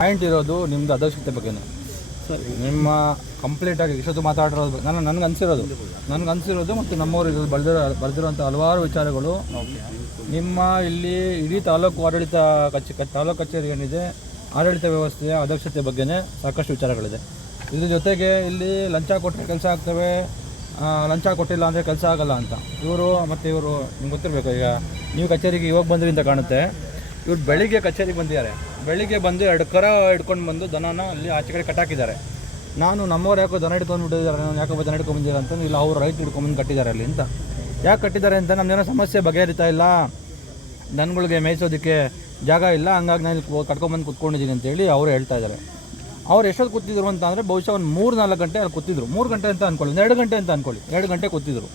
Point ಇರೋದು ನಿಮ್ಮದು ಅದಕ್ಷತೆ ಬಗ್ಗೆನೇ. ನಿಮ್ಮ ಕಂಪ್ಲೀಟಾಗಿ ಇಷ್ಟೊತ್ತು ಮಾತಾಡಿರೋದು ನನಗೆ ಅನಿಸಿರೋದು ಮತ್ತು ನಮ್ಮವರು ಬರೆದಿರುವಂಥ ಹಲವಾರು ವಿಚಾರಗಳು ನಿಮ್ಮ ಇಲ್ಲಿ ಇಡೀ ತಾಲೂಕು ತಾಲೂಕು ಕಚೇರಿ ಏನಿದೆ ಆಡಳಿತ ವ್ಯವಸ್ಥೆಯ ಅದಕ್ಷತೆ ಬಗ್ಗೆನೇ ಸಾಕಷ್ಟು ವಿಚಾರಗಳಿದೆ. ಇದ್ರ ಜೊತೆಗೆ ಇಲ್ಲಿ ಲಂಚ ಕೊಟ್ಟರೆ ಕೆಲಸ ಆಗ್ತವೆ, ಲಂಚ ಕೊಟ್ಟಿಲ್ಲ ಅಂದರೆ ಕೆಲಸ ಆಗಲ್ಲ ಅಂತ ಇವರು ನಿಮ್ಗೆ ಗೊತ್ತಿರಬೇಕು. ಈಗ ನೀವು ಕಚೇರಿಗೆ ಇವಾಗ ಬಂದ್ರಿ ಅಂತ ಕಾಣುತ್ತೆ. ಇವ್ರು ಬೆಳಿಗ್ಗೆ ಕಚೇರಿಗೆ ಬಂದಿದ್ದಾರೆ. ಬೆಳಿಗ್ಗೆ ಬಂದು 2 ಕರ ಹಿಡ್ಕೊಂಡು ಬಂದು ದನನ ಅಲ್ಲಿ ಆಚೆ ಕಡೆ ಕಟ್ಟಾಕಿದ್ದಾರೆ. ನಮ್ಮವ್ರು ಯಾಕೋ ದನ ಹಿಡ್ಕೊಂಡ್ಬಿಟ್ಟಿದ್ದಾರೆ, ನಾನು ಯಾಕೋ ದನ ಹಿಡ್ಕೊಂಡ್ಬಂದಿಲ್ಲ ಅಂತ. ಇಲ್ಲ ಅವ್ರು ರೈತ ಹಿಡ್ಕೊಂಬಂದು ಕಟ್ಟಿದ್ದಾರೆ ಅಲ್ಲಿ ಅಂತ. ಯಾಕೆ ಕಟ್ಟಿದ್ದಾರೆ ಅಂತ ನಮ್ಮದೇನೋ ಸಮಸ್ಯೆ ಬಗೆಹರಿತಾ ಇಲ್ಲ, ದನಗಳಿಗೆ ಮೇಯಿಸೋದಕ್ಕೆ ಜಾಗ ಇಲ್ಲ, ಹಂಗಾಗಿ ನಾನು ಇಲ್ಲಿ ಕಟ್ಕೊಂಬಂದು ಕೂತ್ಕೊಂಡಿದ್ದೀನಿ ಅಂತೇಳಿ ಅವರು ಹೇಳ್ತಾ ಇದ್ದಾರೆ. ಅವ್ರು ಎಷ್ಟೊತ್ತು ಕೂತಿದ್ರು ಅಂತ ಅಂದರೆ ಬಹುಶಃ ಒಂದು 3-4 ಗಂಟೆ ಅಲ್ಲಿ ಕೂತಿದ್ರು. 3 ಗಂಟೆ ಅಂತ ಅಂದ್ಕೊಳ್ಳಿ, 2 ಗಂಟೆ ಅಂತ ಅಂದ್ಕೊಳ್ಳಿ. 2 ಗಂಟೆ ಕೂತಿದ್ರು.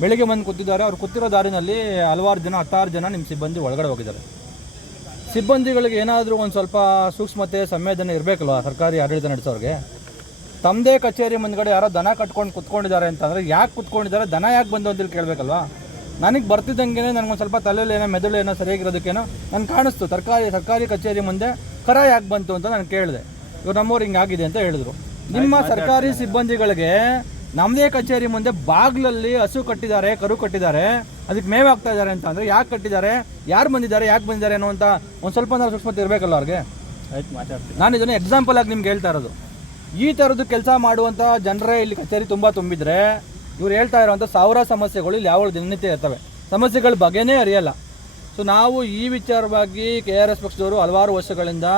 ಬೆಳಿಗ್ಗೆ ಬಂದು ಕೂತಿದ್ದಾರೆ. ಅವ್ರು ಕೂತಿರೋ ದಾರಿನಲ್ಲಿ ಹಲವಾರು ಜನ 16 ಜನ ನಿಮ್ಮ ಸಿಬ್ಬಂದಿ ಒಳಗಡೆ ಹೋಗಿದ್ದಾರೆ. ಸಿಬ್ಬಂದಿಗಳಿಗೆ ಏನಾದರೂ ಒಂದು ಸ್ವಲ್ಪ ಸೂಕ್ಷ್ಮತೆ ಸಂವೇದನೆ ಇರಬೇಕಲ್ವ ಸರ್ಕಾರಿ ಆಡಳಿತ ನಡೆಸೋರಿಗೆ. ತಮ್ಮದೇ ಕಚೇರಿ ಮುಂದ್ಗಡೆ ಯಾರೋ ದನ ಕಟ್ಕೊಂಡು ಕೂತ್ಕೊಂಡಿದ್ದಾರೆ ಅಂತಂದರೆ ಯಾಕೆ ಕೂತ್ಕೊಂಡಿದ್ದಾರೆ, ದನ ಯಾಕೆ ಬಂದು ಅಂತೇಳಿ ಕೇಳಬೇಕಲ್ವ. ನನಗೆ ಬರ್ತಿದ್ದಂಗೆ ನನಗೊಂದು ಸ್ವಲ್ಪ ತಲೆಯಲ್ಲಿ ಏನೋ ಮೆದುಳು ಏನೋ ಸರಿಯಾಗಿರೋದಕ್ಕೇನೋ ನನಗೆ ಕಾಣಿಸ್ತು. ಸರ್ಕಾರಿ ಕಚೇರಿ ಮುಂದೆ ಕರ ಯಾಕೆ ಬಂತು ಅಂತ ನಾನು ಕೇಳಿದೆ. ಇವ್ರು ನಮ್ಮವ್ರು ಹಿಂಗಾಗಿದೆ ಅಂತ ಹೇಳಿದ್ರು. ನಿಮ್ಮ ಸರ್ಕಾರಿ ಸಿಬ್ಬಂದಿಗಳಿಗೆ ನಮ್ಮದೇ ಕಚೇರಿ ಮುಂದೆ ಬಾಗಿಲಲ್ಲಿ ಹಸು ಕಟ್ಟಿದ್ದಾರೆ, ಕರು ಕಟ್ಟಿದ್ದಾರೆ, ಅದಕ್ಕೆ ಮೇವು ಹಾಕ್ತಾ ಇದ್ದಾರೆ ಅಂತ ಅಂದರೆ ಯಾಕೆ ಕಟ್ಟಿದ್ದಾರೆ, ಯಾರು ಬಂದಿದ್ದಾರೆ, ಯಾಕೆ ಬಂದಿದ್ದಾರೆ ಅನ್ನೋಂಥ ಒಂದು ಸ್ವಲ್ಪ ಸೂಕ್ಷ್ಮತೆ ಇರಬೇಕಲ್ಲ ಅವ್ರಿಗೆ. ಆಯ್ತು, ಮಾತಾಡ್ತೀನಿ. ನಾನು ಇದನ್ನು ಎಕ್ಸಾಂಪಲ್ ಆಗಿ ನಿಮ್ಗೆ ಹೇಳ್ತಾ ಇರೋದು. ಈ ಥರದ್ದು ಕೆಲಸ ಮಾಡುವಂಥ ಜನರೇ ಇಲ್ಲಿ ಕಚೇರಿ ತುಂಬ ತುಂಬಿದ್ರೆ ಇವ್ರು ಹೇಳ್ತಾ ಇರೋವಂಥ 1000 ಸಮಸ್ಯೆಗಳು ಇಲ್ಲಿ ಯಾವ ದಿನನಿತ್ಯ ಇರ್ತವೆ. ಸಮಸ್ಯೆಗಳ ಬಗ್ಗೆನೇ ಅರಿಯಲ್ಲ. ಸೊ ನಾವು ಈ ವಿಚಾರವಾಗಿ KRS ಪಕ್ಷದವರು ಹಲವಾರು ವರ್ಷಗಳಿಂದ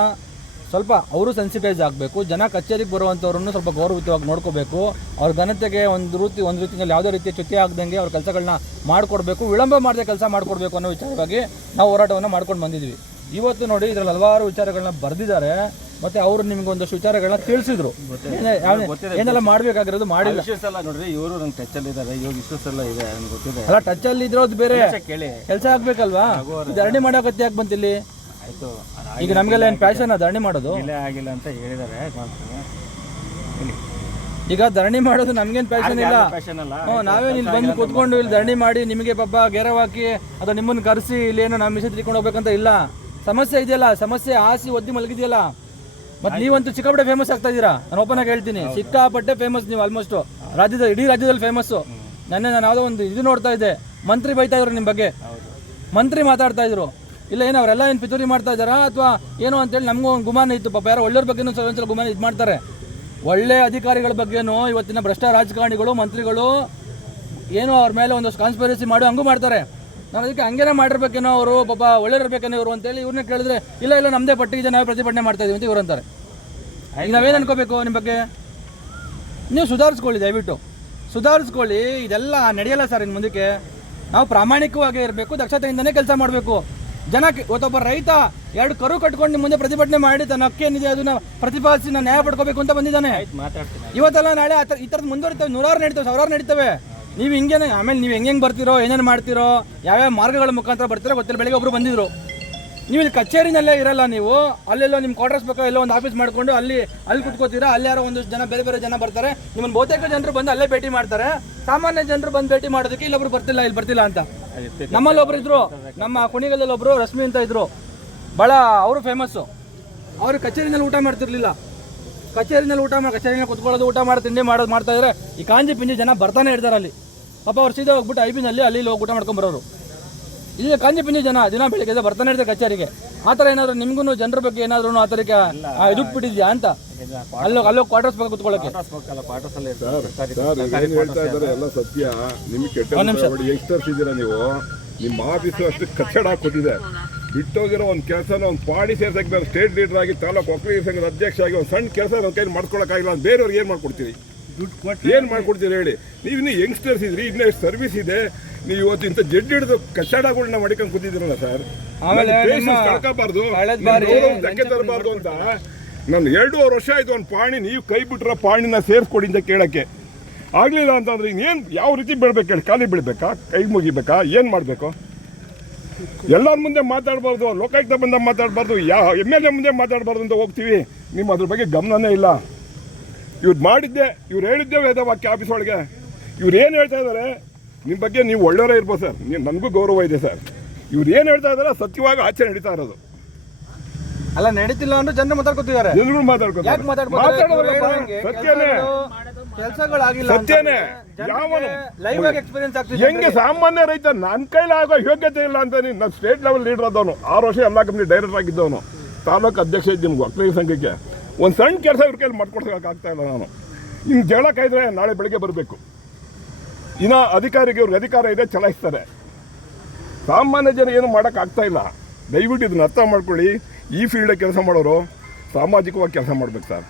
ಸ್ವಲ್ಪ ಅವರು ಸೆನ್ಸಿಟೈಸ್ ಆಗಬೇಕು. ಜನ ಕಚೇರಿಗೆ ಬರುವಂಥವ್ರನ್ನು ಸ್ವಲ್ಪ ಗೌರವಯುತವಾಗಿ ನೋಡ್ಕೋಬೇಕು. ಅವ್ರ ಘನತೆಗೆ ಒಂದು ರೀತಿಯಲ್ಲಿ ಯಾವುದೇ ರೀತಿಯ ಚ್ಯುತಿ ಆಗದಂಗೆ ಅವ್ರ ಕೆಲಸಗಳನ್ನ ಮಾಡಿಕೊಡ್ಬೇಕು, ವಿಳಂಬ ಮಾಡದೆ ಕೆಲಸ ಮಾಡಿಕೊಡ್ಬೇಕು ಅನ್ನೋ ವಿಚಾರವಾಗಿ ನಾವು ಹೋರಾಟವನ್ನು ಮಾಡ್ಕೊಂಡು ಬಂದಿದ್ವಿ. ಇವತ್ತು ನೋಡಿ ಇದರಲ್ಲಿ ಹಲವಾರು ವಿಚಾರಗಳನ್ನ ಬರೆದಿದ್ದಾರೆ. ಮತ್ತು ಅವರು ನಿಮ್ಗೊಂದಷ್ಟು ವಿಚಾರಗಳನ್ನ ತಿಳಿಸಿದ್ರು. ಏನೆಲ್ಲ ಮಾಡಬೇಕಾಗಿರೋದು ಮಾಡಿಲ್ಲ. ನೋಡ್ರಿ, ಇವರು ನಂಗೆ ಟಚ್ಚಲ್ಲಿದ್ದಾರೆ. ಇವಾಗ ಇಶ್ಯೂಸ್ ಎಲ್ಲ ಇದೆ, ನನಗೆ ಗೊತ್ತಿದೆ. ಅಲ್ಲ, ಟಚ್ಚಲ್ಲಿ ಇದ್ರೋದು ಬೇರೆ, ಕೇಳಿ ಕೆಲಸ ಆಗಬೇಕಲ್ವಾ. ಧರಣಿ ಮಾಡೋಕತ್ತೆ ಯಾಕೆ ಬಂತಿಲ್ಲಿ? ಆಯಿತು, ಈಗ ನಮಗೆಲ್ಲ ಏನು ಪ್ಯಾಷನ್ ಧರಣಿ ಮಾಡೋದು? ಆಗಿಲ್ಲ ಅಂತ ಹೇಳಿದ್ದಾರೆ. ಈಗ ಧರಣಿ ಮಾಡೋದು ನಮ್ಗೇನು ಪ್ಯಾಷನ್ ಇಲ್ಲ. ನಾವೇನು ಇಲ್ಲಿ ಬಂದು ಕೂತ್ಕೊಂಡು ಇಲ್ಲಿ ಧರಣಿ ಮಾಡಿ ನಿಮಗೆ ಪಾಪ ಗೆರವ್ ಹಾಕಿ ಅಥವಾ ನಿಮ್ಮನ್ನು ಕರೆಸಿ ಇಲ್ಲೇನೋ ನಮ್ಮ ಮಿಷನ್ ತಿಳ್ಕೊಂಡು ಹೋಗ್ಬೇಕಂತ ಇಲ್ಲ. ಸಮಸ್ಯೆ ಇದೆಯಲ್ಲ, ಸಮಸ್ಯೆ ಆಸಿ ಒದ್ದಿ ಮಲಗಿದೆಯಲ್ಲ. ಮತ್ತು ನೀವಂತೂ ಸಿಕ್ಕಾಪಟ್ಟೆ ಫೇಮಸ್ ಆಗ್ತಾ ಇದ್ದೀರಾ. ನಾನು ಓಪನ್ ಆಗಿ ಹೇಳ್ತೀನಿ, ಸಿಕ್ಕಾಪಟ್ಟೆ ಫೇಮಸ್ ನೀವು. ಆಲ್ಮೋಸ್ಟ್ ಇಡೀ ರಾಜ್ಯದಲ್ಲಿ ಫೇಮಸ್ಸು. ನಾನು ಯಾವುದೋ ಒಂದು ಇದು ನೋಡ್ತಾ ಇದ್ದೆ, ಮಂತ್ರಿ ಬೈತಾ ಇದ್ರು ನಿಮ್ಮ ಬಗ್ಗೆ. ಮಂತ್ರಿ ಮಾತಾಡ್ತಾ ಇದ್ರು. ಇಲ್ಲ ಏನೋ ಅವರೆಲ್ಲ ಏನು ಪಿತೂರಿ ಮಾಡ್ತಾ ಇದ್ದಾರಾ ಅಥವಾ ಏನೋ ಅಂತೇಳಿ ನಮಗೂ ಒಂದು ಗುಮಾನ ಇತ್ತು. ಪಾಪ ಯಾರೋ ಒಳ್ಳೆಯವ್ರ ಬಗ್ಗೆನೂ ಒಂದ್ಸಲ ಗುಮಾನ ಇದು ಮಾಡ್ತಾರೆ. ಒಳ್ಳೆ ಅಧಿಕಾರಿಗಳ ಬಗ್ಗೆನೂ ಇವತ್ತಿನ ಭ್ರಷ್ಟ ರಾಜಕಾರಣಿಗಳು, ಮಂತ್ರಿಗಳು ಏನೋ ಅವ್ರ ಮೇಲೆ ಒಂದಷ್ಟು ಕಾನ್ಸ್ಪಿರಸಿ ಮಾಡಿ ಹಂಗೂ ಮಾಡ್ತಾರೆ. ನಾನು ಅದಕ್ಕೆ ಹಂಗೇನೇ ಮಾಡಿರ್ಬೇಕೇನೋ ಅವರು, ಪಾಪ ಒಳ್ಳೆಯವ್ರಬೇಕೇನೋ ಇವರು ಅಂತೇಳಿ ಇವ್ರನ್ನ ಕೇಳಿದ್ರೆ ಇಲ್ಲ ನಮ್ಮದೇ ಪಟ್ಟಿಗೆ ನಾವೇ ಪ್ರತಿಭಟನೆ ಮಾಡ್ತಾ ಇದೀವಿ ಅಂತ ಇವ್ರು ಅಂತಾರೆ. ಈಗ ನಾವೇನು ಅನ್ಕೋಬೇಕು ನಿಮ್ಮ ಬಗ್ಗೆ? ನೀವು ಸುಧಾರಿಸ್ಕೊಳ್ಳಿ, ದಯವಿಟ್ಟು ಸುಧಾರಿಸ್ಕೊಳ್ಳಿ. ಇದೆಲ್ಲ ನಡೆಯಲ್ಲ ಸರ್ ಇನ್ನು ಮುಂದಕ್ಕೆ. ನಾವು ಪ್ರಾಮಾಣಿಕವಾಗಿ ಇರಬೇಕು, ದಕ್ಷತೆಯಿಂದನೇ ಕೆಲಸ ಮಾಡಬೇಕು. ಜನಕ್ಕೆ ಒಬ್ಬ ರೈತ 2 ಕರು ಕಟ್ಕೊಂಡು ನಿಮ್ಮ ಮುಂದೆ ಪ್ರತಿಭಟನೆ ಮಾಡಿ ತನ್ನ ಹಕ್ಕೇನಿದೆ ಅದನ್ನ ಪ್ರತಿಪಾದಿಸಿ ನಾನು ನ್ಯಾಯ ಪಡ್ಕೋಬೇಕು ಅಂತ ಬಂದಿದ್ದಾನೆ. ಇವತ್ತೆಲ್ಲ ನಾಳೆ ಈ ಥರದ್ದು ಮುಂದುವರಿತವೆ, 100 ನಡೀತವೆ, 1000 ನಡೀತವೆ. ನೀವು ಹಿಂಗೇನೆ ಆಮೇಲೆ ನೀವು ಹೆಂಗೆ ಬರ್ತಿರೋ, ಏನೇನು ಮಾಡ್ತಿರೋ, ಯಾವ್ಯಾವ ಮಾರ್ಗಗಳ ಮುಖಾಂತರ ಬರ್ತಿರೋ ಗೊತ್ತಿಲ್ಲ. ಬೆಳಗ್ಗೆ ಒಬ್ಬರು ಬಂದಿದ್ರು. ನೀವು ಇಲ್ಲಿ ಕಚೇರಿನಲ್ಲೇ ಇರಲ್ಲ, ನೀವು ಅಲ್ಲೆಲ್ಲೋ ನಿಮ್ಮ ಕ್ವಾರ್ಟರ್ಸ್ ಬೇಕು, ಎಲ್ಲೋ ಒಂದು ಆಫೀಸ್ ಮಾಡ್ಕೊಂಡು ಅಲ್ಲಿ ಕುತ್ಕೋತೀರಾ. ಅಲ್ಲಿ ಯಾರೋ ಒಂದಷ್ಟು ಜನ ಬೇರೆ ಜನ ಬರ್ತಾರೆ. ನಿಮ್ಮನ್ನು ಬಹುತೇಕ ಜನರು ಬಂದು ಅಲ್ಲೇ ಭೇಟಿ ಮಾಡ್ತಾರೆ. ಸಾಮಾನ್ಯ ಜನರು ಬಂದು ಭೇಟಿ ಮಾಡೋದಕ್ಕೆ ಇಲ್ಲೊಬ್ರು ಬರ್ತಿಲ್ಲ ಅಂತ. ನಮ್ಮಲ್ಲಿ ಒಬ್ರು ಇದ್ರು, ನಮ್ಮ ಕುಣಿಗಲಲ್ಲಿ ಒಬ್ರು ರಶ್ಮಿ ಅಂತ ಇದ್ರು, ಭಾಳ ಅವರು ಫೇಮಸ್ಸು. ಅವರು ಕಚೇರಿನಲ್ಲಿ ಊಟ ಮಾಡ್ತಿರ್ಲಿಲ್ಲ. ಕಚೇರಿನಲ್ಲಿ ಕುತ್ಕೊಳ್ಳೋದು, ಊಟ ಮಾಡಿ ತಿಂಡಿ ಮಾಡ್ತಾ ಇದ್ರೆ ಈ ಕಾಂಜಿ ಪಿಂಜಿ ಜನ ಬರ್ತಾನೆ ಇರ್ತಾರೆ ಅಲ್ಲಿ. ಪಾಪ ಅವ್ರು ಸೀದಾ ಹೋಗ್ಬಿಟ್ಟು ಐಬಿನಲ್ಲಿ ಅಲ್ಲಿ ಹೋಗಿ ಊಟ ಮಾಡ್ಕೊಂಡು ಬರೋರು. ಇಲ್ಲಿ ಕಾಂಜಿ ಪಿಂಜಿ ಜನ ದಿನ ಬೆಳಿಗ್ಗೆ ಬರ್ತಾನೆ ಇರ್ತಾರೆ ಕಚೇರಿಗೆ. ಆ ಥರ ಏನಾದ್ರು ನಿಮ್ಗೂ ಜನರ ಬಗ್ಗೆ ಏನಾದ್ರು ಆ ಥರಕ್ಕೆ ಇದುಬಿಟ್ಟಿದ್ಯಾ ಅಂತ ಅಲ್ಲೋ ಕ್ವಾರ್ಟರ್ಸ್ ಬಗ್ಗೆ ಕುತ್ಕೊಳ್ಳೋಕೆ? ಎಲ್ಲ ಸತ್ಯ. ನಿಮ್ಗೆ ಕೆಟ್ಟ ಯಂಗ್ಸ್ಟರ್ಸ್ ಇದ್ದೀರಾ ನೀವು. ನಿಮ್ಮ ಆಫೀಸು ಅಷ್ಟು ಕಚ್ಚಡ ಹಾಕೋತಿದೆ. ಬಿಟ್ಟೋಗಿರೋ ಒಂದು ಕೆಲಸನ ಒಂದು ಪಾಡಿ ಸೇರ್ಸಕ್ಕೆ ನಾನು ಸ್ಟೇಟ್ ಲೀಡರ್ ಆಗಿ ತಾಲೂಕು ಒಕ್ಕಲಿಗರ ಸಂಘದ ಅಧ್ಯಕ್ಷ ಆಗಿ ಒಂದು ಸಣ್ಣ ಕೆಲಸ ನನ್ನ ಕೈಲಿ ಮಾಡ್ಕೊಳಕ್ಕಾಗಿಲ್ಲ. ಬೇರೆಯವ್ರಿಗೆ ಏನು ಮಾಡ್ಕೊಡ್ತೀರಿ? ಏನು ಮಾಡ್ಕೊಡ್ತೀರಿ ಹೇಳಿ? ನೀವು ಇನ್ನೂ ಯಂಗ್ಸ್ಟರ್ಸ್ ಇದ್ರಿ, ಇನ್ನೂ ಎಷ್ಟು ಸರ್ವಿಸ್ ಇದೆ. ನೀವು ಇವತ್ತು ಇಂಥ ಜಡ್ಡಿ ಹಿಡಿದು ಕಚ್ಚಡಗಳನ್ನ ಮಾಡಿಕೊಂಡು ಕೂತಿದ್ದೀರಲ್ಲ ಸರ್. ಕಳ್ಕೋಬಾರ್ದು, ಧಕ್ಕೆ ತರಬಾರ್ದು ಅಂತ ನಾನು 2.5 ವರ್ಷ ಆಯಿತು ಒಂದು ಪಾಣಿ ನೀವು ಕೈ ಬಿಟ್ರೆ ಪಾಣಿನ ಸೇರಿಸ್ಕೊಡಿ ಅಂತ ಕೇಳೋಕ್ಕೆ ಆಗಲಿಲ್ಲ ಅಂತಂದ್ರೆ ಇನ್ನೇನು ಯಾವ ರೀತಿ ಬೀಳ್ಬೇಕು ಹೇಳಿ? ಖಾಲಿ ಬೀಳ್ಬೇಕಾ? ಕೈ ಮುಗಿಬೇಕಾ? ಏನು ಮಾಡಬೇಕು? ಎಲ್ಲರ ಮುಂದೆ ಮಾತಾಡಬಾರ್ದು, ಲೋಕಾಯುಕ್ತ ಬಂದ ಮಾತಾಡಬಾರ್ದು, MLA ಮುಂದೆ ಮಾತಾಡಬಾರ್ದು ಅಂತ ಹೋಗ್ತೀವಿ. ನಿಮ್ಮ ಅದ್ರ ಬಗ್ಗೆ ಗಮನನೇ ಇಲ್ಲ. ಇವ್ರು ಮಾಡಿದ್ದೆ, ಇವ್ರು ಹೇಳಿದ್ದೆ ವೇದವಾಕ್ಯ ಆಫೀಸ್ ಒಳಗೆ. ಇವ್ರು ಏನು ಹೇಳ್ತಾ ಇದ್ದಾರೆ ನಿಮ್ಮ ಬಗ್ಗೆ, ನೀವು ಒಳ್ಳೆಯವರೇ ಇರ್ಬೋದು ಸರ್, ನನಗೂ ಗೌರವ ಇದೆ ಸರ್. ಇವ್ರು ಏನು ಹೇಳ್ತಾ ಇದ್ದಾರೆ ಸತ್ಯವಾಗಿ ಆಚರಣೆ ನಡೀತಾ ಇರೋದು. ಅಲ್ಲ ನಡೀತಿಲ್ಲ ಅಂದ್ರೆ ಜನರು ಮಾತಾಡ್ಕೊತಿದ್ದಾರೆ. ಜನಗಳು ಮಾತಾಡ್ಕೊತಾರೆ. ಯಾಕೆ ಮಾತಾಡ್ಕೊತಾರೆ? ಸತ್ಯನೇ, ಕೆಲಸಗಳಾಗಿಲ್ಲ. ಸತ್ಯನೇ. ಯಾವನು ಲೈವ್ ಆಗಿ ಎಕ್ಸ್ಪೀರಿಯನ್ಸ್ ಆಗ್ತಿದೆ. ಹೆಂಗೆ ಸಾಮಾನ್ಯ ರೈತ ನನ್ನ ಕೈಲಾಗೋ ಯೋಗ್ಯತೆ ಇಲ್ಲ ಅಂತ ನಾನು ಸ್ಟೇಟ್ ಲೆವೆಲ್ ಲೀಡರ್ ಆದವನು, 6 ವರ್ಷ ಎಲ್ಲ ಕಂಪ್ನಿ ಡೈರೆಕ್ಟರ್ ಆಗಿದ್ದವನು, ತಾಲೂಕು ಅಧ್ಯಕ್ಷ ಇದ್ದ ನಿಮ್ಗೆ ಒಕ್ಕಲಿಗ ಸಂಘಕ್ಕೆ ಒಂದು ಸಣ್ಣ ಕೆಲಸ ಇವ್ರ ಕೈಲಿ ಮಾಡ್ಕೊಡ್ಸೋಕ್ಕಾಗ್ತಾ ಇಲ್ಲ. ನಾನು ಹಿಂಗೆ ಜಗಳಕ್ಕಾಯ್ದರೆ ನಾಳೆ ಬೆಳಗ್ಗೆ ಬರಬೇಕು. ಇನ್ನು ಅಧಿಕಾರಿಗೆ ಇವ್ರಿಗೆ ಅಧಿಕಾರ ಇದೆ, ಚಲಾಯಿಸ್ತಾರೆ. ಸಾಮಾನ್ಯ ಜನ ಏನು ಮಾಡೋಕ್ಕಾಗ್ತಾ ಇಲ್ಲ. ದಯವಿಟ್ಟು ಇದನ್ನ ಅರ್ಥ ಮಾಡ್ಕೊಳ್ಳಿ. ಈ ಫೀಲ್ಡ್ ಕೆಲಸ ಮಾಡೋರು ಸಾಮಾಜಿಕವಾಗಿ ಕೆಲಸ ಮಾಡ್ಬೇಕು ಸರ್.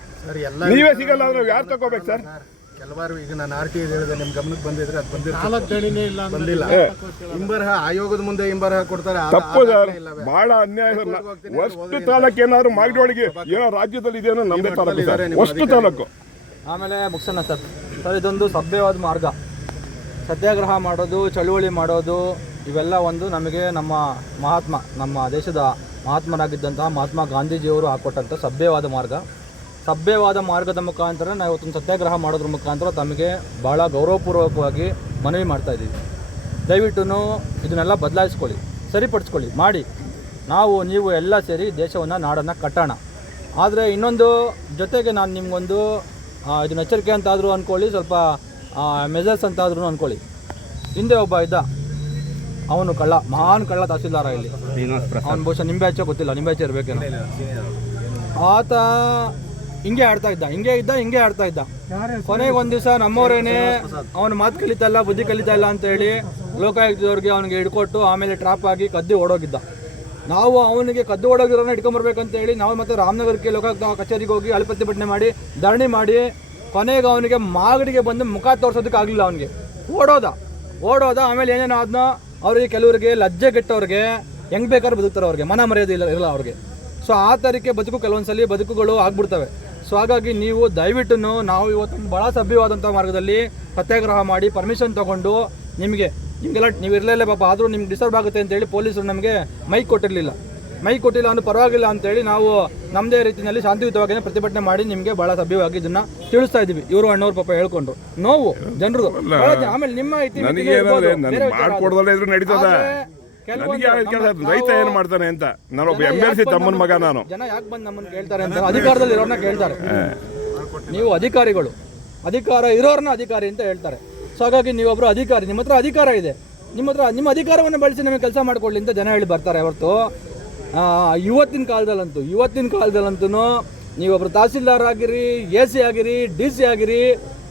ನೀವೇ ಸಿಗಲ್ಲ ಅಂದ್ರೆ ಯಾರು ತಗೋಬೇಕು ಸರ್? ಕೆಲವಾರು ಈಗ ನಾನು RT ಹೇಳಿದೆ, ನಿಮ್ಮ ಗಮನಕ್ಕೆ ಬಂದಿದ್ರೆ ಅದು ಬಂದಿಲ್ಲ. ಹಿಂಬರಹ ಆಯೋಗದ ಮುಂದೆ ಹಿಂಬರಹ ಕೊಡ್ತಾರೆ. ತಪ್ಪು ಸರ್, ಬಹಳ ಅನ್ಯಾಯ ಸರ್. ಅಷ್ಟು ತಾಲೂಕು ಏನಾದ್ರು ಮಾಗಡಿಯೊಳಗೆ ಏನೋ ರಾಜ್ಯದಲ್ಲಿ ಇದೆಯೋ ನಮ್ಮದೇ ತಾಲೂಕು ಸರ್, ಅಷ್ಟು ತಾಲೂಕು. ಆಮೇಲೆ ಮುಗಿಸೋಣ ಸರ್. ಇದೊಂದು ಸಭ್ಯವಾದ ಮಾರ್ಗ. ಸತ್ಯಾಗ್ರಹ ಮಾಡೋದು, ಚಳುವಳಿ ಮಾಡೋದು, ಇವೆಲ್ಲ ಒಂದು ನಮಗೆ ನಮ್ಮ ದೇಶದ ಮಹಾತ್ಮರಾಗಿದ್ದಂತಹ ಮಹಾತ್ಮ ಗಾಂಧೀಜಿಯವರು ಹಾಕ್ಕೊಟ್ಟಂಥ ಸಭ್ಯವಾದ ಮಾರ್ಗ. ಸಭ್ಯವಾದ ಮಾರ್ಗದ ಮುಖಾಂತರ ನಾವು ಇವತ್ತೊಂದು ಸತ್ಯಾಗ್ರಹ ಮಾಡೋದ್ರ ಮುಖಾಂತರ ತಮಗೆ ಭಾಳ ಗೌರವಪೂರ್ವಕವಾಗಿ ಮನವಿ ಮಾಡ್ತಾಯಿದ್ದೀವಿ. ದಯವಿಟ್ಟು ಇದನ್ನೆಲ್ಲ ಬದಲಾಯಿಸ್ಕೊಳ್ಳಿ, ಸರಿಪಡಿಸ್ಕೊಳ್ಳಿ, ಮಾಡಿ. ನೀವು ಎಲ್ಲ ಸೇರಿ ದೇಶವನ್ನು, ನಾಡನ್ನು ಕಟ್ಟೋಣ. ಆದರೆ ಇನ್ನೊಂದು ಜೊತೆಗೆ ನಾನು ನಿಮಗೊಂದು ಇದನ್ನ ಎಚ್ಚರಿಕೆ ಅಂತಾದರೂ ಅಂದ್ಕೊಳ್ಳಿ, ಸ್ವಲ್ಪ ಮೆಜರ್ಸ್ ಅಂತಾದ್ರೂ ಅಂದ್ಕೊಳ್ಳಿ. ಹಿಂದೆ ಒಬ್ಬ ಇದ್ದ, ಅವನು ಮಹಾನ್ ಕಳ್ಳ ತಹಸೀಲ್ದಾರ ಇಲ್ಲಿ. ಅವನು ಬಹುಶಃ ನಿಂಬೆ ಹಚ್ಚೋ ಗೊತ್ತಿಲ್ಲ, ನಿಂಬೆ ಹಚ್ಚ ಇರಬೇಕೇನೋ. ಆತ ಹಿಂಗೆ ಆಡ್ತಾ ಇದ್ದ. ಕೊನೆಗೆ ಒಂದು ದಿವಸ ನಮ್ಮವರೇನೆ ಅವನ ಮಾತು ಕಲಿತಾ ಇಲ್ಲ, ಬುದ್ಧಿ ಕಲಿತಾ ಇಲ್ಲ ಅಂತೇಳಿ ಲೋಕಾಯುಕ್ತದವ್ರಿಗೆ ಅವನಿಗೆ ಹಿಡ್ಕೊಟ್ಟು ಆಮೇಲೆ ಟ್ರಾಪ್ ಆಗಿ ಕದ್ದು ಓಡೋಗಿದ್ದ. ನಾವು ಅವನಿಗೆ ಕದ್ದು ಓಡೋಗಿರೋನ ಹಿಡ್ಕೊಂಬರ್ಬೇಕಂತೇಳಿ ನಾವು ಮತ್ತೆ ರಾಮನಗರಕ್ಕೆ ಲೋಕಾಯುಕ್ತ ಕಚೇರಿಗೆ ಹೋಗಿ ಅಳಿ ಪ್ರತಿಭಟನೆ ಮಾಡಿ, ಧರಣಿ ಮಾಡಿ, ಕೊನೆಗೆ ಅವನಿಗೆ ಮಾಗಡಿಗೆ ಬಂದು ಮುಖ ತೋರ್ಸೋದಕ್ಕೆ ಆಗಲಿಲ್ಲ. ಅವನಿಗೆ ಓಡೋದ. ಆಮೇಲೆ ಏನೇನೋ ಅದನ್ನ ಅವರಿಗೆ ಕೆಲವರಿಗೆ ಲಜ್ಜೆ ಕೆಟ್ಟವ್ರಿಗೆ ಹೆಂಗೆ ಬೇಕಾದ್ರೂ ಬದುಕ್ತಾರೆ, ಅವ್ರಿಗೆ ಮನ ಮರ್ಯಾದೆ ಇರಲ್ಲ ಅವ್ರಿಗೆ. ಸೊ ಆ ಥರಕ್ಕೆ ಕೆಲವೊಂದ್ಸಲಿ ಬದುಕುಗಳು ಆಗ್ಬಿಡ್ತವೆ. ಸೊ ಹಾಗಾಗಿ ನೀವು ದಯವಿಟ್ಟು ನಾವು ಇವತ್ತೊಂದು ಭಾಳ ಸಭ್ಯವಾದಂಥ ಮಾರ್ಗದಲ್ಲಿ ಸತ್ಯಾಗ್ರಹ ಮಾಡಿ ಪರ್ಮಿಷನ್ ತೊಗೊಂಡು ನಿಮಗೆಲ್ಲ ನೀವು ಇರಲಿಲ್ಲ ಪಾಪ, ಆದರೂ ನಿಮ್ಗೆ ಡಿಸ್ಟರ್ಬ್ ಆಗುತ್ತೆ ಅಂತೇಳಿ ಪೊಲೀಸರು ನಮಗೆ ಮೈಕ್ ಕೊಟ್ಟಿಲ್ಲ ಅನ್ನೋ ಪರವಾಗಿಲ್ಲ ಅಂತೇಳಿ ನಾವು ನಮ್ಮದೇ ರೀತಿಯಲ್ಲಿ ಶಾಂತಿಯುತವಾಗಿ ಪ್ರತಿಭಟನೆ ಮಾಡಿ ನಿಮಗೆ ಭಾಳ ಸಭ್ಯವಾಗಿ ಇದನ್ನು ತಿಳಿಸ್ತಾ ಇದ್ದೀವಿ. ಇವರು ಅಣ್ಣವ್ರು ಪಾಪ ಹೇಳ್ಕೊಂಡ್ರು, ನೋವು ಜನರು. ಆಮೇಲೆ ನಿಮ್ಮ ರೈತ ಏನ್ ಮಾಡ್ತಾನೆ ಅಂತ ನಾನೊಬ್ಬ MLC ತಮ್ಮನ ಮಗ. ನಾನು ಜನ ಯಾಕೆ ಬಂದು ನಮ್ಮನ್ನು ಕೇಳ್ತಾರೆ ಅಂತ ಅಧಿಕಾರದಲ್ಲಿ ಇರೋರ್ನ ಕೇಳ್ತಾರೆ. ನೀವು ಅಧಿಕಾರಿಗಳು, ಅಧಿಕಾರ ಇರೋರ್ನ ಅಧಿಕಾರಿ ಅಂತ ಹೇಳ್ತಾರೆ. ಸೊ ಹಾಗಾಗಿ ನೀವೊಬ್ರು ಅಧಿಕಾರಿ, ನಿಮ್ಮ ಹತ್ರ ಅಧಿಕಾರ ಇದೆ, ನಿಮ್ಮ ಅಧಿಕಾರವನ್ನು ಬಳಸಿ ನಮಗೆ ಕೆಲಸ ಮಾಡ್ಕೊಳ್ಳಿ ಅಂತ ಜನ ಹೇಳಿ ಬರ್ತಾರೆ ಹೊರತು ಇವತ್ತಿನ ಕಾಲದಲ್ಲಂತೂ ನೀವೊಬ್ರು ತಹಸೀಲ್ದಾರ್ ಆಗಿರಿ, AC ಆಗಿರಿ, DC ಆಗಿರಿ,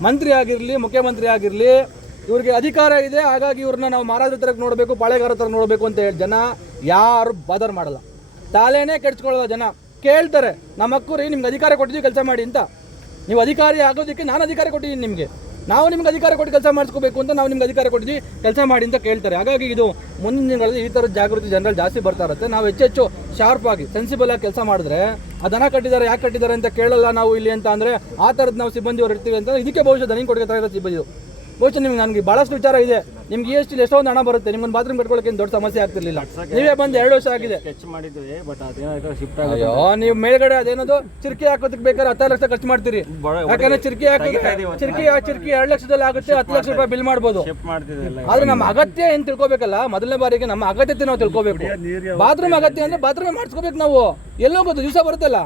ಮಂತ್ರಿ ಆಗಿರಲಿ, ಮುಖ್ಯಮಂತ್ರಿ ಆಗಿರಲಿ, ಇವ್ರಿಗೆ ಅಧಿಕಾರ ಇದೆ, ಹಾಗಾಗಿ ಇವ್ರನ್ನ ನಾವು ಮಾರಾದ್ರ ಥರಕ್ಕೆ ನೋಡಬೇಕು, ಪಾಳೆಗಾರ ಥರ ನೋಡಬೇಕು ಅಂತ ಹೇಳಿ ಜನ ಯಾರು ಬಾದರ್ ಮಾಡಲ್ಲ. ತಾಲೇನೇ ಕೆಡ್ಸ್ಕೊಳ್ಳೋದ ಜನ. ಕೇಳ್ತಾರೆ, ನಮ್ಮ ಅಕ್ಕೂರಿ ನಿಮ್ಗೆ ಅಧಿಕಾರ ಕೊಟ್ಟಿದ್ದೀವಿ ಕೆಲಸ ಮಾಡಿ ಅಂತ. ನೀವು ಅಧಿಕಾರಿ ಆಗೋದಕ್ಕೆ ನಾನು ಅಧಿಕಾರ ಕೊಟ್ಟಿದ್ದೀನಿ ನಿಮಗೆ, ನಾವು ನಿಮ್ಗೆ ಅಧಿಕಾರ ಕೊಟ್ಟು ಕೆಲಸ ಮಾಡಿಸ್ಕೋಬೇಕು ಅಂತ ನಾವು ನಿಮ್ಗೆ ಅಧಿಕಾರ ಕೊಟ್ಟಿದ್ದೀವಿ ಕೆಲಸ ಮಾಡಿ ಅಂತ ಕೇಳ್ತಾರೆ. ಹಾಗಾಗಿ ಇದು ಮುಂದಿನ ದಿನಗಳಲ್ಲಿ ಈ ಥರದ ಜಾಗೃತಿ ಜನರಲ್ಲಿ ಜಾಸ್ತಿ ಬರ್ತಾ ಇರುತ್ತೆ. ನಾವು ಹೆಚ್ಚು ಶಾರ್ಪ್ ಆಗಿ ಸೆನ್ಸಿಬಲ್ ಆಗಿ ಕೆಲಸ ಮಾಡಿದ್ರೆ ಅದನ್ನ ಕಟ್ಟಿದ್ದಾರೆ, ಯಾಕೆ ಕಟ್ಟಿದ್ದಾರೆ ಅಂತ ಕೇಳಲ್ಲ ನಾವು ಇಲ್ಲಿ ಅಂತ ಅಂದರೆ ಆ ಥರದ್ದು ನಾವು ಸಿಬ್ಬಂದಿಯವರು ಇರ್ತೀವಿ ಅಂತ. ಇದಕ್ಕೆ ಬಹುಶಃ ದನಿ ಕೊಡುಗೆ ಥರ ಇರೋ ಸಿಬ್ಬಂದಿ. ಬಹುಶಃ ನನಗೆ ಭಾಳಷ್ಟು ವಿಚಾರ ಇದೆ. ನಿಮ್ಗೆ EST ಎಷ್ಟೊಂದು ಹಣ ಬರುತ್ತೆ, ನಿಮ್ಮೊಂದು ಬಾತ್ರೂಮ್ ಕಟ್ಕೊಳ್ಳೋಕೆ ದೊಡ್ಡ ಸಮಸ್ಯೆ ಆಗ್ತಿರ್ಲಿಲ್ಲ. ನೀವೇ ಬಂದು 2 ವರ್ಷ ಆಗಿದೆ. ಅಯ್ಯೋ, ನೀವು ಮೇಲ್ಗಡೆ ಅದೇನದು ಚಿರ್ಕಿ ಹಾಕೋದಕ್ಕೆ ಬೇಕಾದ್ರೆ 10 ಲಕ್ಷ ಖರ್ಚು ಮಾಡ್ತೀರಿ. ಯಾಕಂದ್ರೆ ಚಿರ್ಕಿ 2 ಲಕ್ಷದಲ್ಲಿ ಆಗುತ್ತೆ, 10 ಲಕ್ಷ ರೂಪಾಯಿ ಬಿಲ್ ಮಾಡ್ಬೋದು. ಆದ್ರೆ ನಮ್ಮ ಅಗತ್ಯ ಏನ್ ತಿಳ್ಕೊಬೇಕಲ್ಲ, ಮೊದಲನೇ ಬಾರಿಗೆ ನಮ್ಮ ಅಗತ್ಯತೆ ನಾವು ತಿಳ್ಕೊಬೇಕು. ಬಾತ್ರೂಮ್ ಅಗತ್ಯ ಅಂದ್ರೆ ಬಾತ್ರೂಮ್ ಮಾಡಿಸ್ಕೋಬೇಕು. ನಾವು ಎಲ್ಲೋಗೋದು ದಿವಸ ಬರುತ್ತಲ್ಲ,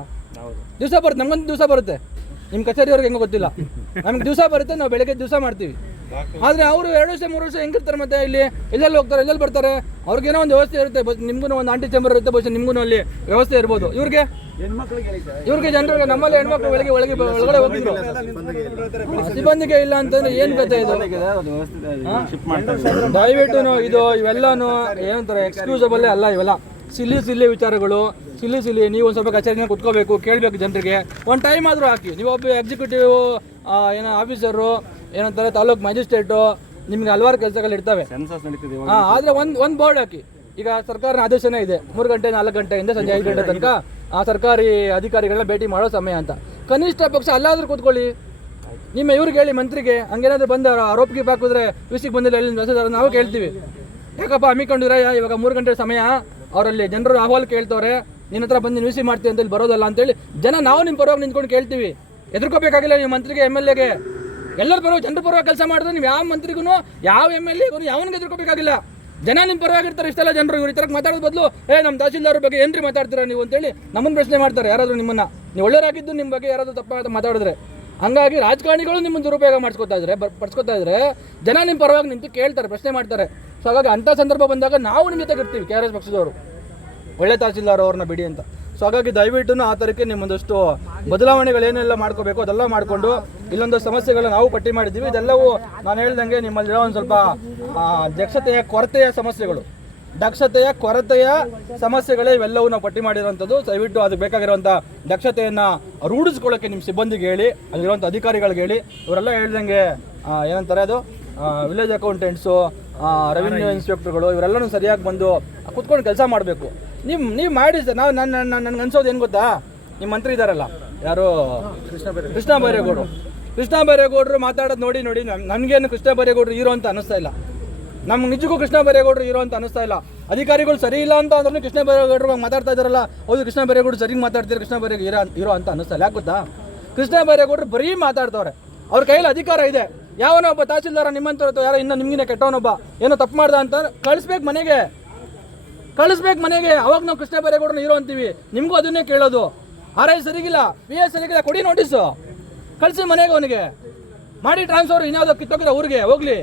ನಮ್ಗೊಂದು ದಿವಸ ಬರುತ್ತೆ. ನಿಮ್ಮ ಕಚೇರಿಯವ್ರಿಗೆ ಹೆಂಗೋ ಗೊತ್ತಿಲ್ಲ, ನಮ್ಗೆ ದಿವಸ ಬರುತ್ತೆ, ನಾವು ಬೆಳಗ್ಗೆ ದಿವಸ ಮಾಡ್ತೀವಿ. ಆದರೆ ಅವರು 2 ವರ್ಷ 3 ವರ್ಷ ಹೆಂಗಿರ್ತಾರೆ, ಮತ್ತೆ ಇಲ್ಲಿ ಎಲ್ಲೆಲ್ಲಿ ಹೋಗ್ತಾರೆ, ಎಲ್ಲೆಲ್ಲಿ ಬರ್ತಾರೆ, ಅವ್ರಿಗೇನೋ ಒಂದು ವ್ಯವಸ್ಥೆ ಇರುತ್ತೆ. ನಿಮ್ಗೂ ಒಂದು ಆಂಟಿ ಚೇಂಬರ್ ಇರುತ್ತೆ, ಬಹುಶಃ ನಿಮ್ಗೂ ಅಲ್ಲಿ ವ್ಯವಸ್ಥೆ ಇರ್ಬೋದು. ಇವ್ರಿಗೆ ಜನರಿಗೆ ನಮ್ಮಲ್ಲಿ ಹೆಣ್ಮಕ್ಳು ಒಳಗಡೆ ಹೋಗಿದ್ರು, ಸಿಬ್ಬಂದಿಗೆ ಇಲ್ಲ ಅಂತಂದ್ರೆ ಏನ್ ಕತೆ ಇದು? ದಯವಿಟ್ಟು ಇವೆಲ್ಲಾನು ಏನಂತಾರೆ ಎಕ್ಸ್ಕ್ಯೂಸಬಲ್ ಅಲ್ಲ. ಇವೆಲ್ಲ ಸಿಲ್ಲಿ ವಿಚಾರಗಳು. ನೀವು ಒಂದು ಸ್ವಲ್ಪ ಕಚೇರಿನ ಕುತ್ಕೋಬೇಕು, ಕೇಳಬೇಕು ಜನರಿಗೆ. ಒಂದು ಟೈಮ್ ಆದರೂ ಹಾಕಿ. ನೀವು ಒಬ್ಬ ಎಕ್ಸಿಕ್ಯೂಟಿವ್ ಆಫೀಸರು, ಏನಂತಾರೆ ತಾಲೂಕು ಮ್ಯಾಜಿಸ್ಟ್ರೇಟು, ನಿಮ್ಗೆ ಹಲವಾರು ಕೆಲಸಗಳು ಇರ್ತವೆ. ಆದರೆ ಒಂದು ಬೋರ್ಡ್ ಹಾಕಿ. ಈಗ ಸರ್ಕಾರದ ಆದೇಶನೇ ಇದೆ, 3 ಗಂಟೆ 4 ಗಂಟೆಯಿಂದ ಸಂಜೆ 5 ಗಂಟೆ ತನಕ ಆ ಸರ್ಕಾರಿ ಅಧಿಕಾರಿಗಳನ್ನ ಭೇಟಿ ಮಾಡೋ ಸಮಯ ಅಂತ. ಕನಿಷ್ಠ ಪಕ್ಷ ಅಲ್ಲಾದರೂ ಕೂತ್ಕೊಳ್ಳಿ. ನಿಮ್ಮ ಇವ್ರಿಗೆ ಹೇಳಿ, ಮಂತ್ರಿಗೆ ಹಂಗೇನಾದ್ರು ಬಂದು ಆರೋಪಿಗೆ ಹಾಕಿದ್ರೆ ವಿಸಿಗೆ ಬಂದಿಲ್ಲ ಎಲ್ಲಿ ಮೆಸೇಜ್ ನಾವು ಕೇಳ್ತೀವಿ. ಯಾಕಪ್ಪ ಹಮ್ಮಿಕೊಂಡಿರ, ಇವಾಗ 3 ಗಂಟೆ ಸಮಯ, ಅವರಲ್ಲಿ ಜನರು ಅಹವಾಲು ಕೇಳ್ತವ್ರೆ, ನಿನ್ನ ಹತ್ರ ಬಂದು ವಿಸಿ ಮಾಡ್ತೀವಿ ಅಂತ ಇಲ್ಲಿ ಬರೋದಲ್ಲ ಅಂತೇಳಿ ನಾವು ನಿಮ್ಮ ಪರವಾಗಿ ನಿಂತ್ಕೊಂಡು ಕೇಳ್ತೀವಿ. ಎದುರ್ಕೋಬೇಕಾಗಿಲ್ಲ ನೀವು ಮಂತ್ರಿಗೆ, MLAಗೆ, ಎಲ್ಲರ ಪರವಾಗಿ ಜನರ ಪರವಾಗಿ ಕೆಲಸ ಮಾಡಿದ್ರೆ ನೀವು ಯಾವ ಮಂತ್ರಿಗೂ ಯಾವ MLAಗೂ ಯಾವನಿಗೆ ಎದುರ್ಕೋಬೇಕಾಗಿಲ್ಲ. ಜನ ನಿಮ್ಮ ಪರವಾಗಿರ್ತಾರೆ. ಇಷ್ಟೆಲ್ಲ ಜನರು ಇವ್ರ ಈ ಥರ ಮಾತಾಡೋದು ಬದಲು ನಮ್ಮ ತಹಸೀಲ್ದಾರ್ ಬಗ್ಗೆ ಏನ್ರಿ ಮಾತಾಡ್ತೀರಾ ನೀವು ಅಂತೇಳಿ ನಮ್ಮನ್ನು ಪ್ರಶ್ನೆ ಮಾಡ್ತಾರೆ ಯಾರಾದರೂ ನಿಮ್ಮನ್ನು. ನೀವು ಒಳ್ಳೆಯರಾಗಿದ್ದು ನಿಮ್ಮ ಬಗ್ಗೆ ಯಾರಾದರೂ ತಪ್ಪಾಗಿ ಮಾತಾಡಿದ್ರೆ. ಹಂಗಾಗಿ ರಾಜಕಾರಣಿಗಳು ನಿಮ್ಮನ್ನು ದುರುಪಯೋಗ ಪಡಿಸ್ಕೊತಾ ಇದ್ರೆ ಜನ ನಿಮ್ಮ ಪರವಾಗಿ ನಿಂತು ಕೇಳ್ತಾರೆ, ಪ್ರಶ್ನೆ ಮಾಡ್ತಾರೆ. ಸೊ ಹಾಗಾಗಿ ಅಂಥ ಸಂದರ್ಭ ಬಂದಾಗ ನಾವು ನಿಮ್ಮ ಜೊತೆಗೆ ಇರ್ತೀವಿ, KRS ಪಕ್ಷದವರು. ಒಳ್ಳೆ ತಹಸೀಲ್ದಾರ್ ಅವ್ರನ್ನ ಬಿಡಿ ಅಂತ. ಸೊ ಹಾಗಾಗಿ ದಯವಿಟ್ಟು ಆ ಥರಕ್ಕೆ ನಿಮ್ಮೊಂದಷ್ಟು ಬದಲಾವಣೆಗಳೇನೆಲ್ಲ ಮಾಡ್ಕೋಬೇಕು ಅದೆಲ್ಲ ಮಾಡಿಕೊಂಡು ಇಲ್ಲೊಂದು ಸಮಸ್ಯೆಗಳನ್ನ ನಾವು ಪಟ್ಟಿ ಮಾಡಿದ್ದೀವಿ. ಇದೆಲ್ಲವೂ ನಾನು ಹೇಳ್ದಂಗೆ ನಿಮ್ಮಲ್ಲಿರೋ ಒಂದು ಸ್ವಲ್ಪ ದಕ್ಷತೆಯ ಕೊರತೆಯ ಸಮಸ್ಯೆಗಳೇ ಇವೆಲ್ಲವೂ ನಾವು ಪಟ್ಟಿ ಮಾಡಿರೋವಂಥದ್ದು. ದಯವಿಟ್ಟು ಅದಕ್ಕೆ ಬೇಕಾಗಿರುವಂಥ ದಕ್ಷತೆಯನ್ನು ರೂಢಿಸ್ಕೊಳ್ಳೋಕ್ಕೆ ನಿಮ್ಮ ಸಿಬ್ಬಂದಿಗೆ ಹೇಳಿ, ಅಲ್ಲಿರುವಂಥ ಅಧಿಕಾರಿಗಳಿಗೆ ಹೇಳಿ. ಇವರೆಲ್ಲ ಹೇಳ್ದಂಗೆ ಏನಂತಾರೆ ಅದು ವಿಲೇಜ್ ಅಕೌಂಟೆಂಟ್ಸು, ರೆವಿನ್ಯೂ ಇನ್ಸ್ಪೆಕ್ಟರ್ಗಳು ಇವರೆಲ್ಲನೂ ಸರಿಯಾಗಿ ಬಂದು ಕುತ್ಕೊಂಡು ಕೆಲಸ ಮಾಡಬೇಕು. ನೀವು ಮಾಡಿ ಸರ್. ನಾವು ನನಗೆ ಅನ್ಸೋದು ಏನು ಗೊತ್ತಾ, ನಿಮ್ಮ ಮಂತ್ರಿ ಇದ್ದಾರಲ್ಲ ಯಾರು, ಕೃಷ್ಣ ಬೈರೇಗೌಡರು ಮಾತಾಡೋದು ನೋಡಿ ನನಗೇನು ಕೃಷ್ಣ ಬೈರೇಗೌಡರು ಹೀರೋ ಅಂತ ಅನ್ನಿಸ್ತಾ ಇಲ್ಲ. ನಮ್ಗೆ ನಿಜಕ್ಕೂ ಕೃಷ್ಣ ಬೈರೇಗೌಡರು ಹೀರೋ ಅಂತ ಅನ್ನಿಸ್ತಾ ಇಲ್ಲ. ಅಧಿಕಾರಿಗಳು ಸರಿ ಇಲ್ಲ ಅಂತ ಅಂದ್ರೂ ಕೃಷ್ಣ ಬೈರೇಗೌಡರು ಮಾತಾಡ್ತಾ ಇದ್ದಾರಲ್ಲ, ಹೌದು ಕೃಷ್ಣ ಬೈರೇಗೌಡರು ಸರಿ ಮಾತಾಡ್ತಾರೆ, ಕೃಷ್ಣ ಬೈರೇಗೌಡರು ಹೀರೋ ಅಂತ ಅನ್ನಿಸ್ತಾ ಇಲ್ಲ. ಯಾಕೆ ಗೊತ್ತಾ, ಕೃಷ್ಣ ಬೈರೇಗೌಡರು ಬರೀ ಮಾತಾಡ್ತವ್ರೆ. ಅವ್ರ ಕೈಯಲ್ಲಿ ಅಧಿಕಾರ ಇದೆ. ಯಾವನೋ ಒಬ್ಬ ತಹಸೀಲ್ದಾರ ನಿಮ್ಮಂತ ಯಾರೋ ಇನ್ನೂ ನಿಮಗಿನ ಕೆಟ್ಟವನೊಬ್ಬ ಏನೋ ತಪ್ಪು ಮಾಡ್ದ ಅಂತ ಕಳಿಸ್ಬೇಕು ಮನೆಗೆ. ಅವಾಗ ನಾವು ಕೃಷ್ಣ ಬೈರೇಗೌಡರನ್ನ ಹೀರೋ ಅಂತೀವಿ. ನಿಮಗೂ ಅದನ್ನೇ ಕೇಳೋದು. RI ಸರಿಗಿಲ್ಲ, PS ಸರಿಗಿಲ್ಲ, ಕೊಡಿ ನೋಟಿಸು, ಕಳಿಸಿ ಮನೆಗೆ ಅವನಿಗೆ ಮಾಡಿ ಟ್ರಾನ್ಸ್ಫರ್. ಇನ್ಯಾವುದೋ ಕಿತ್ತೋಗಿರೋ ಊರಿಗೆ ಹೋಗ್ಲಿ,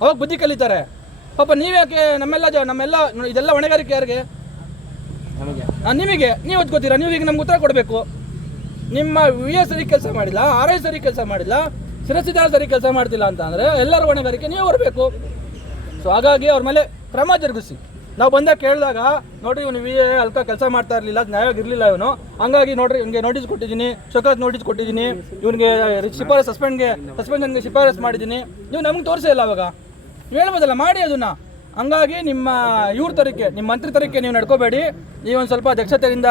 ಅವಾಗ ಬುದ್ಧಿ ಕಲಿತಾರೆ. ಪಾಪ ನೀವ್ಯಾಕೆ ನಮ್ಮೆಲ್ಲ ಇದೆಲ್ಲ ಹೊಣೆಗಾರಿಕೆ ಯಾರಿಗೆ? ನಿಮಗೆ. ನೀವು ಓದ್ಕೋತೀರಾ, ನೀವು ಈಗ ನಮ್ಗೆ ಉತ್ತರ ಕೊಡಬೇಕು. ನಿಮ್ಮ PS ಸರಿ ಕೆಲಸ ಮಾಡಿಲ್ಲ, RI ಸರಿ ಕೆಲಸ ಮಾಡಿಲ್ಲ, ಶಿರಸಿದಾರ ಸರಿ ಕೆಲಸ ಮಾಡ್ತಿಲ್ಲ ಅಂತ ಅಂದರೆ ಎಲ್ಲರ ಹೊಣೆಗಾರಿಕೆ ನೀವು ಬರಬೇಕು. ಸೊ ಹಾಗಾಗಿ ಅವ್ರ ಮೇಲೆ ಕ್ರಮ ಜರುಗಿಸಿ. ನಾವು ಬಂದಾಗ ಕೇಳಿದಾಗ ನೋಡಿರಿ ಇವನು VA ಅಲ್ಕ ಕೆಲಸ ಮಾಡ್ತಾ ಇರಲಿಲ್ಲ, ನ್ಯಾಯವಾಗಿರಲಿಲ್ಲ ಇವನು, ಹಂಗಾಗಿ ನೋಡಿರಿ ಇವನಿಗೆ ನೋಟಿಸ್ ಕೊಟ್ಟಿದ್ದೀನಿ, ಶೋಕಾಸ್ ನೋಟಿಸ್ ಕೊಟ್ಟಿದ್ದೀನಿ, ಇವನಿಗೆ ಸಸ್ಪೆನ್ಷನ್ಗೆ ಶಿಫಾರಸ್ ಮಾಡಿದ್ದೀನಿ. ನೀವು ನಮ್ಗೆ ತೋರಿಸೇ ಇಲ್ಲ. ಅವಾಗ ನೀವು ಹೇಳ್ಬೋದಲ್ಲ, ಮಾಡಿ ಅದನ್ನು. ಹಂಗಾಗಿ ನಿಮ್ಮ ನಿಮ್ಮ ಮಂತ್ರಿ ತರಕ್ಕೆ ನೀವು ನಡ್ಕೋಬೇಡಿ. ನೀವೊಂದು ಸ್ವಲ್ಪ ದಕ್ಷತೆಯಿಂದ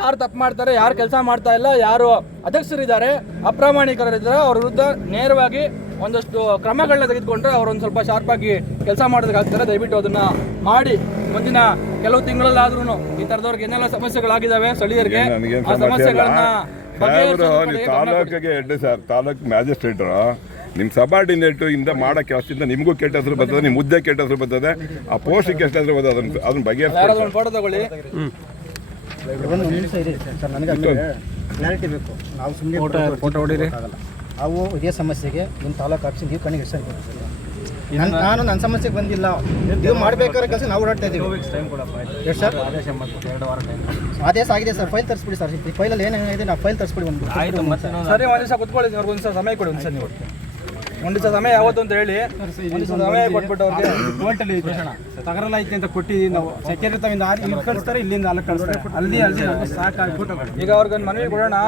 ಯಾರು ತಪ್ಪು ಮಾಡ್ತಾರೆ, ಯಾರು ಕೆಲಸ ಮಾಡ್ತಾ ಇಲ್ಲ, ಯಾರು ಅಧ್ಯಕ್ಷರಿದ್ದಾರೆ, ಅಪ್ರಾಮಾಣಿಕರಿದ್ದಾರೆ, ಅವ್ರ ವಿರುದ್ಧ ನೇರವಾಗಿ ಒಂದಷ್ಟು ಕ್ರಮಗಳನ್ನ ತೆಗೆದುಕೊಂಡ್ರೆ ಅವರೊಂದು ಸ್ವಲ್ಪ ಶಾರ್ಪಾಗಿ ಕೆಲಸ ಮಾಡೋದಕ್ಕಾಗ್ತಾರೆ. ದಯವಿಟ್ಟು ಅದನ್ನು ಮಾಡಿ. ಮುಂದಿನ ಕೆಲವು ತಿಂಗಳಲ್ಲಾದ್ರೂ ಈ ಥರದವ್ರಿಗೆ ಏನೆಲ್ಲ ಸಮಸ್ಯೆಗಳಾಗಿದ್ದಾವೆ ಸ್ಥಳೀಯರಿಗೆ, ಆ ಸಮಸ್ಯೆಗಳನ್ನ ತಾಲೂಕಿಗೆ ಹೆಡ್ ಸರ್, ತಾಲೂಕು ಮ್ಯಾಜಿಸ್ಟ್ರೇಟರು ನಿಮ್ಮ ಸಬಾರ್ಡಿನೇಟು ಇಂದ ಮಾಡೋ ಕೆಲಸದಿಂದ ನಿಮಗೂ ಕೆಟ್ಟ ಹೆಸರು ಬರ್ತದೆ, ನಿಮ್ಮ ಮುದ್ದೆ ಕೆಟ್ಟ ಹೆಸರು ಬರ್ತದೆ, ಆ ಪೋಸ್ಟಿಗೆ ಕೆಟ್ಟ ಹೆಸರು ಬರ್ತದೆ. ಅದನ್ನ ಬಗೆಹರಿಸಿ ಫೋಟೋ ತಗೊಳ್ಳಿ. ಒಂದು ನಿಮಿಷ ಇದೆ ಸರ್, ನನಗೆ ಕ್ಲಾರಿಟಿ ಬೇಕು. ನಾವು ಸುಮ್ಮನೆ ಫೋಟೋ ಹೊಡೀರಿ. ಅವು ಇದೇ ಸಮಸ್ಯೆಗೆ ನಿಮ್ಮ ತಾಲೂಕು ಆಫೀಸಿಗೆ ನೀವು ಕಣ್ಣಿಗೆ ಎಷ್ಟು ನಾನು ನನ್ನ ಸಮಸ್ಯೆಗೆ ಬಂದಿಲ್ಲ. ನೀವು ಮಾಡಬೇಕಾದ್ರೆ ಕೆಲಸ ನಾವು ಓಡಾಡ್ತಾ ಇದ್ದೀವಿ. ಎಷ್ಟು ಸರ್? ಆದೇಶ ಆಗಿದೆ ಸರ್. File ತರಿಸ್ಬಿಡಿ sir. ಈ ಫೈಲಲ್ಲಿ ಏನೇನಿದೆ ನಾವು ಫೈಲ್ ತರಿಸ್ಬಿಡಿ. ಒಂದು ಸರಿ, ಒಂದು ದಿವಸ ಕುತ್ಕೊಳ್ಳಿ, ಅವ್ರಿಗೆ ಒಂದು ಸಮಯ ಕೊಡಿ. ಒಂದು ನೀವು ಒಂದು ದಿವಸ ಸಮಯ ಯಾವತ್ತು ಅಂತ ಹೇಳಿ ಸಮಯ ಕೊಟ್ಬಿಟ್ಟು ಅವ್ರಿಗೆ ಟೋಟಲಿ ತಗರಲ್ಲ ಐತೆ ಅಂತ ಕೊಟ್ಟಿದ್ದೀವಿ ನಾವು. ಸೆಕ್ಯೂರಿಟಿ ಇಲ್ಲಿ ಕಳಿಸ್ತಾರೆ, ಇಲ್ಲಿಂದ ಅಲ್ಲಿ ಕಳಿಸ್ತಾರೆ. ಅಲ್ಲಿ ಸಾಕಾಗ್ಬಿಟ್ಟು ಈಗ ಅವ್ರಿಗೊಂದು ಮನವಿ ಕೊಡೋಣ.